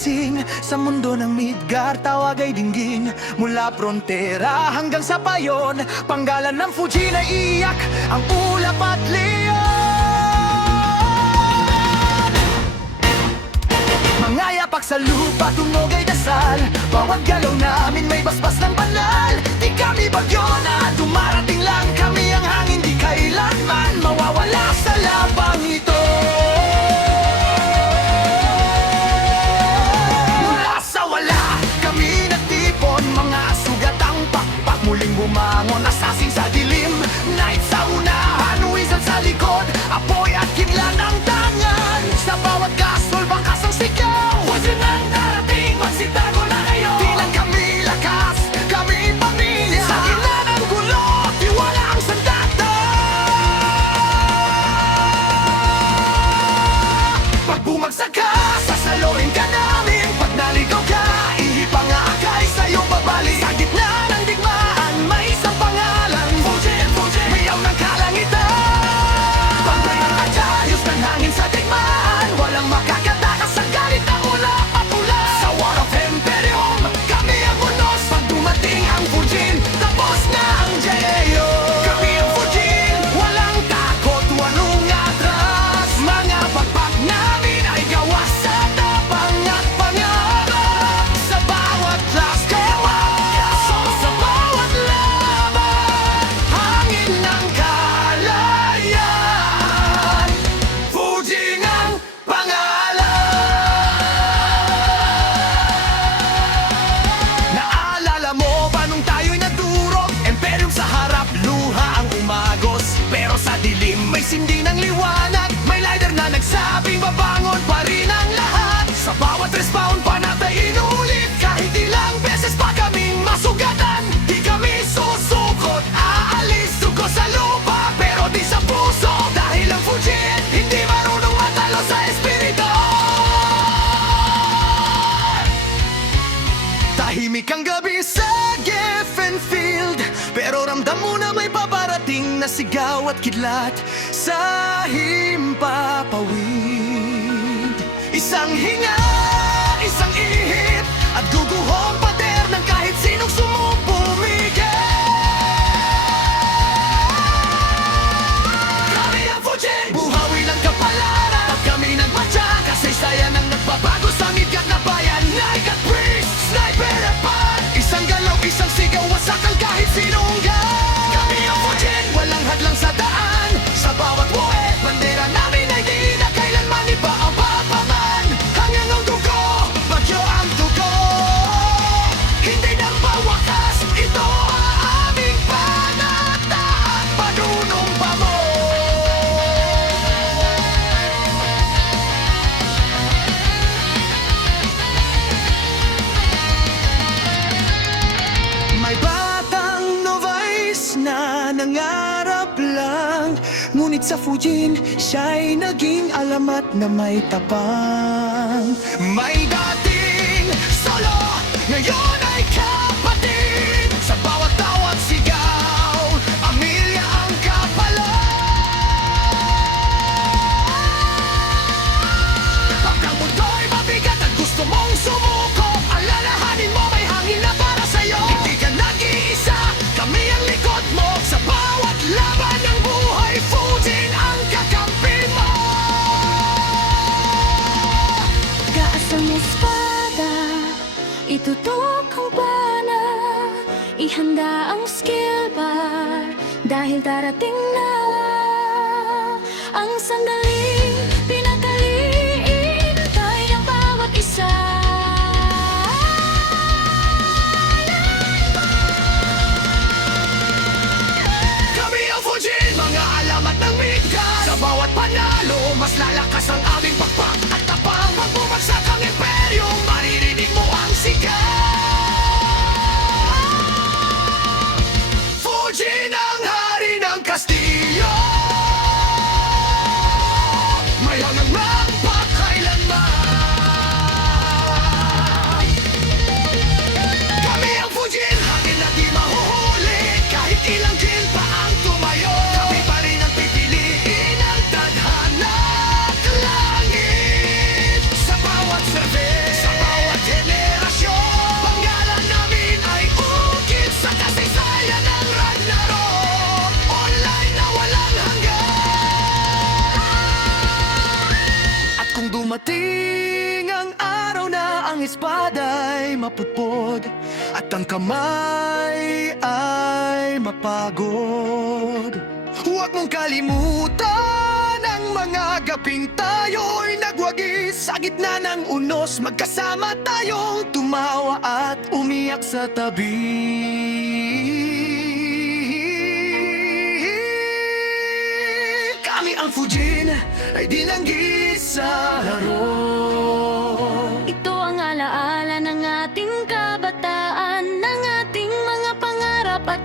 gising sa mundo ng Midgard, tawag ay dinggin. Mula frontera hanggang sa payon, panggalan ng Fujin ay iyak ang ulap at leon. Mga yapak sa lupa, tunog ay dasal. Bawat galaw namin may basbas ng banal. Di kami bagyo na dumarating lang, kami ang hangin, di kailanman mawawala sa labang ito. Muling bumangon, assassin sa dilim, night sa unahan, wizard sa likod, apoy at kidlat ng tangan. Sa bawat gasol, bangkas ang sigaw, Fujin ang darating, magsitago na kayo. Di lang kami lakas, kami pamilya. Sa gitna ng gulo, tiwala ang sandata. Pag bumagsak ka, sasalohin ka namin. Pag naligaw ka, ihipang aakay sa'yo babalik. Sa gitna ng digma, may isang pangalan, Fujin, Fujin, mayaw ng kalangitan. Pagbayang kadyayos ng hangin sa digmaan, walang makakatakas sa galit na ulap at pula. Sa War of Imperium, kami ang unos. Pag dumating ang Fujin, tapos na ang Jeyo. Kami ang Fujin, walang takot, walang atras. Mga pagpak namin ay gawa sa tapang at pangarap. Sa bawat last kaso, sa bawat laban, hangin ng kalayaan, Fujin ang pangalan. Naalala mo ba nung tayo'y nadurog? Imperium sa harap, luha ang umagos. Pero sa dilim may sindi ng liwanag. May lighter na nagsabing babangon pa rin ang lahat. Sa bawat respawn panatay inulit, kahit ilang beses pa kaming masugatan. Di kami susukot, aalis dugo sa lupa, pero di sa puso. Dahil ang Fujin hindi marunong matalo sa espiritu. Tahimik ang gabi sa Geffen Field, pero ramdam mo na may paparating na sigaw at kidlat sa himpapawid. Isang hinga, isang ihip, at guguhong pader ng kahit sinong sumupumigil. Kami ang Fujin, buhawi ng kapalaran. Pag kami nagmatya, kasaysayan ang nagbabago sa Midgard na bayan. Knight at priest, sniper at pan, isang galaw, isang sigaw, wasakan kahit sinong gan. Kami ang Fujin, walang hadlang sa daan. Sa bawat buhay, bandera namin ay di na kailanman iba ang papaman. Hanggang ang dugo, bagyo ang dugo, hindi na mawakas. Ito ang aming panata at panunumpa mo. May batang novice na nangarap lang, ngunit sa Fujin, siya'y naging alamat na may tapang. May dating solo, ngayon ay kapatid. Sa bawat tawag sigaw, Amelia ang kapalan. Pag ang mundo'y mabigat at gusto mong sumuko, alalahanin mo may hangin na para sa'yo. Hindi ka nag-iisa, kami ang likod mo. Sa bawat laban ng buhay, Fujin ang kakampi mo. Gaas ang espada, itutok ang bana, ihanda ang skill bar, dahil darating na ang sandaling pinakaliintay ng bawat isa. Kami ang Fujin, mga alamat ng Midgard. Sa bawat panalo, mas lalakas ang aming pakpak at tapang. Pag bumagsak ang Imperium, maririnig mo ang sigaw. Fujin ang hari ng Kastilyo. mapupod at ang kamay ay mapagod. Huwag mong kalimutan ang mga gabing tayo'y nagwagi sa gitna ng unos. Magkasama tayong tumawa at umiyak sa tabi. Kami ang Fujin ay dinanggi sa laro. Ito ang alaala ng ating kabataan, ng ating mga pangarap at